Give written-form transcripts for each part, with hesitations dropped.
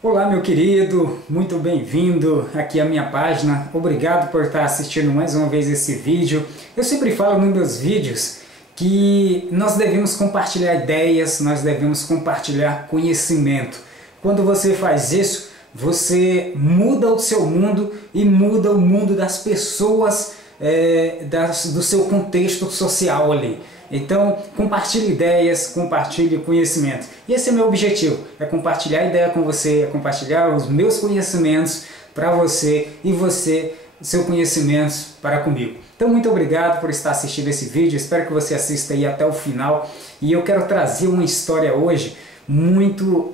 Olá, meu querido, muito bem-vindo aqui à minha página. Obrigado por estar assistindo mais uma vez esse vídeo. Eu sempre falo nos meus vídeos que nós devemos compartilhar ideias, nós devemos compartilhar conhecimento. Quando você faz isso, você muda o seu mundo e muda o mundo das pessoas, do seu contexto social ali. Então, compartilhe ideias, compartilhe conhecimento. E esse é o meu objetivo, é compartilhar ideia com você, é compartilhar os meus conhecimentos para você e você, seus conhecimentos para comigo. Então, muito obrigado por estar assistindo esse vídeo, espero que você assista aí até o final. E eu quero trazer uma história hoje muito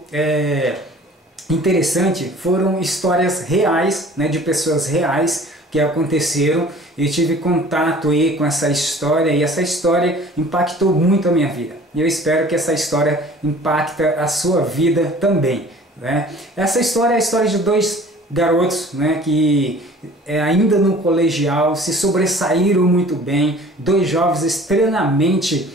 interessante. Foram histórias reais, né, de pessoas reais que aconteceram. Eu tive contato aí com essa história e essa história impactou muito a minha vida. E eu espero que essa história impacte a sua vida também, né? Essa história é a história de dois garotos, né, que ainda no colegial se sobressaíram muito bem, dois jovens extremamente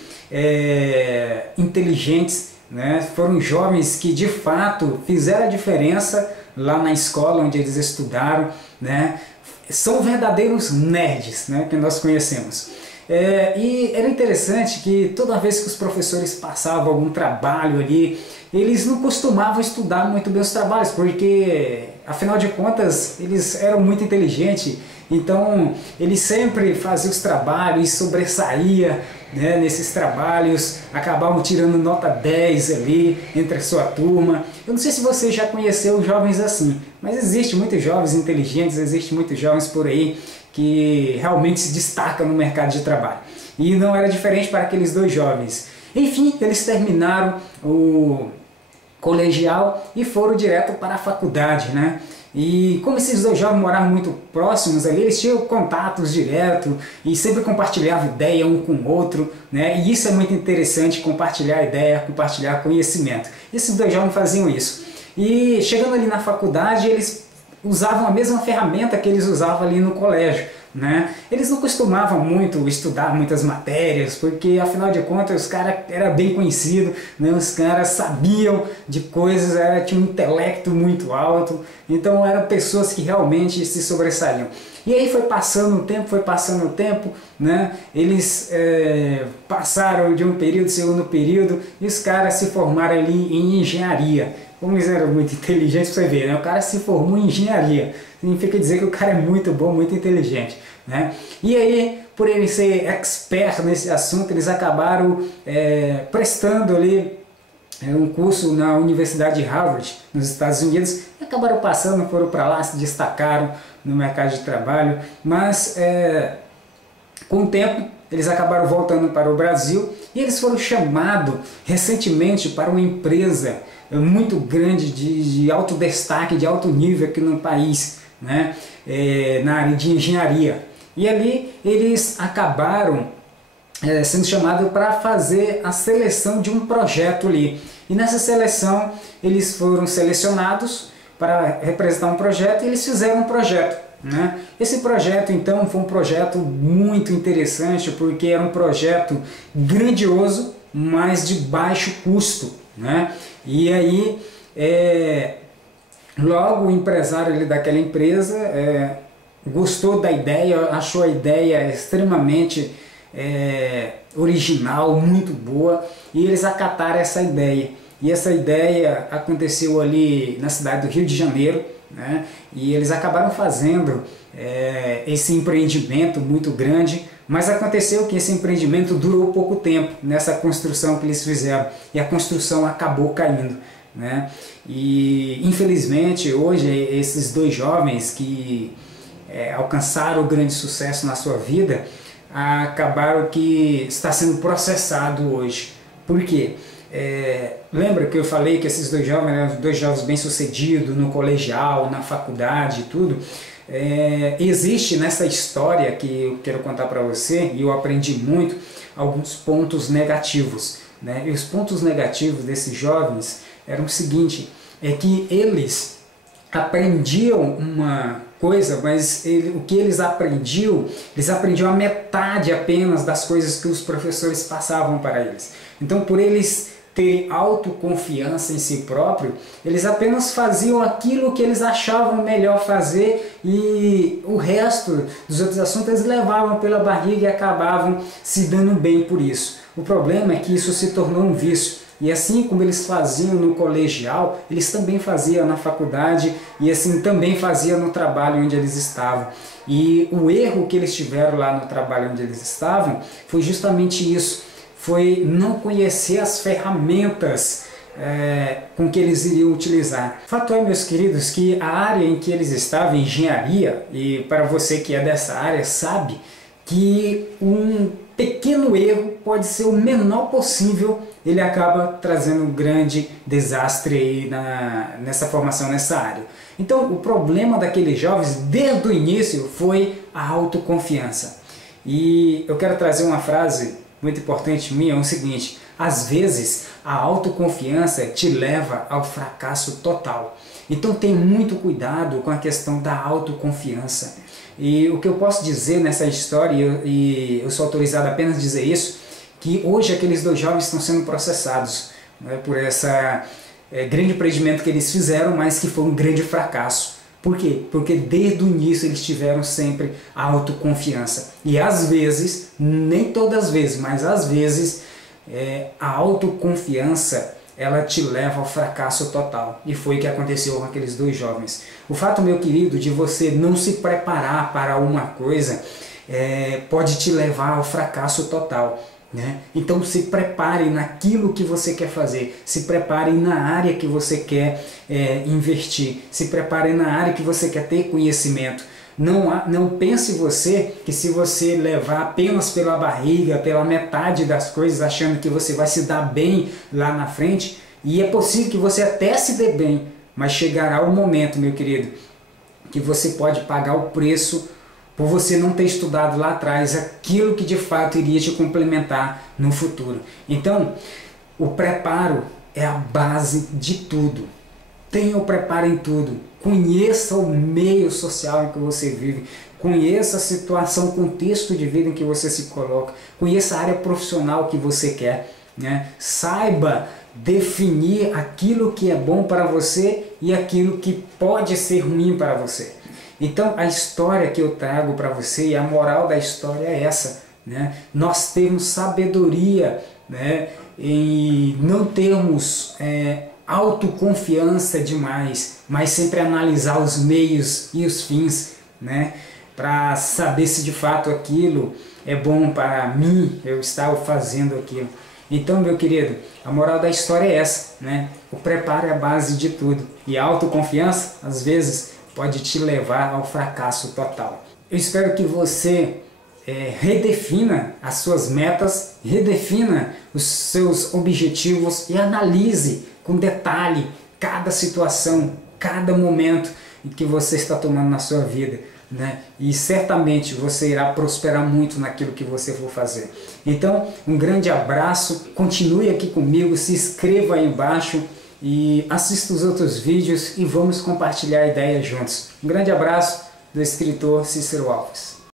inteligentes, né? Foram jovens que de fato fizeram a diferença lá na escola onde eles estudaram, né? São verdadeiros nerds, né, que nós conhecemos. E era interessante que toda vez que os professores passavam algum trabalho ali, eles não costumavam estudar muito bem os trabalhos, porque afinal de contas eles eram muito inteligentes, então eles sempre faziam os trabalhos e sobressaía, né, nesses trabalhos, acabavam tirando nota 10 ali entre a sua turma. Eu não sei se você já conheceu jovens assim, mas existe muitos jovens inteligentes, existe muitos jovens por aí que realmente se destacam no mercado de trabalho. E não era diferente para aqueles dois jovens. Enfim, eles terminaram o colegial e foram direto para a faculdade, né? E como esses dois jovens moravam muito próximos ali, eles tinham contatos direto e sempre compartilhavam ideia um com o outro, né? E isso é muito interessante, compartilhar ideia, compartilhar conhecimento. Esses dois jovens faziam isso. E chegando ali na faculdade, eles usavam a mesma ferramenta que eles usavam ali no colégio, né? Eles não costumavam muito estudar muitas matérias, porque afinal de contas os caras eram bem conhecidos, né? Os caras sabiam de coisas, tinham um intelecto muito alto, então eram pessoas que realmente se sobressaíam. E aí foi passando o tempo, né? Eles passaram de um período, segundo período, e os caras se formaram ali em engenharia. Como eles eram muito inteligentes, para você ver, né? O cara se formou em engenharia, significa dizer que o cara é muito bom, muito inteligente, né? E aí, por ele ser expert nesse assunto, eles acabaram prestando ali um curso na Universidade de Harvard, nos Estados Unidos, e acabaram passando, foram para lá, se destacaram no mercado de trabalho, mas com o tempo eles acabaram voltando para o Brasil e eles foram chamados recentemente para uma empresa muito grande, de alto destaque, de alto nível aqui no país, né? Na área de engenharia. E ali eles acabaram sendo chamados para fazer a seleção de um projeto ali. E nessa seleção eles foram selecionados para representar um projeto e eles fizeram um projeto, né? Esse projeto então foi um projeto muito interessante, porque era um projeto grandioso, mas de baixo custo, né? E aí logo o empresário ali daquela empresa gostou da ideia, achou a ideia extremamente original, muito boa, e eles acataram essa ideia. E essa ideia aconteceu ali na cidade do Rio de Janeiro, né? E eles acabaram fazendo esse empreendimento muito grande, mas aconteceu que esse empreendimento durou pouco tempo nessa construção que eles fizeram, e a construção acabou caindo, né? E infelizmente hoje esses dois jovens que alcançaram o grande sucesso na sua vida acabaram que está sendo processado hoje. Por quê? Lembra que eu falei que esses dois jovens eram dois jovens bem-sucedidos no colegial, na faculdade e tudo? Existe nessa história que eu quero contar para você, e eu aprendi muito, alguns pontos negativos, né? E os pontos negativos desses jovens eram o seguinte, que eles aprendiam uma coisa, mas o que eles aprendiam a metade apenas das coisas que os professores passavam para eles. Então, por eles terem autoconfiança em si próprio, eles apenas faziam aquilo que eles achavam melhor fazer e o resto dos outros assuntos eles levavam pela barriga e acabavam se dando bem por isso. O problema é que isso se tornou um vício. E assim como eles faziam no colegial, eles também faziam na faculdade e assim também faziam no trabalho onde eles estavam. E o erro que eles tiveram lá no trabalho onde eles estavam foi justamente isso. Foi não conhecer as ferramentas com que eles iriam utilizar. Fato é, meus queridos, que a área em que eles estavam, engenharia, e para você que é dessa área sabe que um pequeno erro pode ser o menor possível, ele acaba trazendo um grande desastre aí nessa formação, nessa área. Então, o problema daqueles jovens, desde o início, foi a autoconfiança. E eu quero trazer uma frase muito importante minha, é o seguinte: às vezes, a autoconfiança te leva ao fracasso total. Então, tenha muito cuidado com a questão da autoconfiança. E o que eu posso dizer nessa história, e eu sou autorizado apenas a dizer isso, que hoje aqueles dois jovens estão sendo processados, né, por essa grande empreendimento que eles fizeram, mas que foi um grande fracasso. Por quê? Porque desde o início eles tiveram sempre a autoconfiança. E às vezes, nem todas as vezes, mas às vezes, a autoconfiança ela te leva ao fracasso total. E foi o que aconteceu com aqueles dois jovens. O fato, meu querido, de você não se preparar para uma coisa pode te levar ao fracasso total. Né? Então se prepare naquilo que você quer fazer, se prepare na área que você quer investir, se prepare na área que você quer ter conhecimento. Não pense você que se você levar apenas pela barriga, pela metade das coisas, achando que você vai se dar bem lá na frente, e é possível que você até se dê bem, mas chegará o momento, meu querido, que você pode pagar o preço por você não ter estudado lá atrás aquilo que de fato iria te complementar no futuro. Então, o preparo é a base de tudo. Tenha o preparo em tudo. Conheça o meio social em que você vive. Conheça a situação, o contexto de vida em que você se coloca. Conheça a área profissional que você quer. Né? Saiba definir aquilo que é bom para você e aquilo que pode ser ruim para você. Então, a história que eu trago para você e a moral da história é essa. Né? Nós temos sabedoria, né, em não termos autoconfiança demais, mas sempre analisar os meios e os fins, né, para saber se de fato aquilo é bom para mim, eu estar fazendo aquilo. Então, meu querido, a moral da história é essa. Né? O preparo é a base de tudo. E a autoconfiança, às vezes, pode te levar ao fracasso total. Eu espero que você redefina as suas metas, redefina os seus objetivos e analise com detalhe cada situação, cada momento em que você está tomando na sua vida. Né? E certamente você irá prosperar muito naquilo que você for fazer. Então, um grande abraço, continue aqui comigo, se inscreva aí embaixo e assista os outros vídeos e vamos compartilhar ideias juntos. Um grande abraço do escritor Cícero Alves.